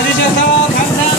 把这些刀砍上。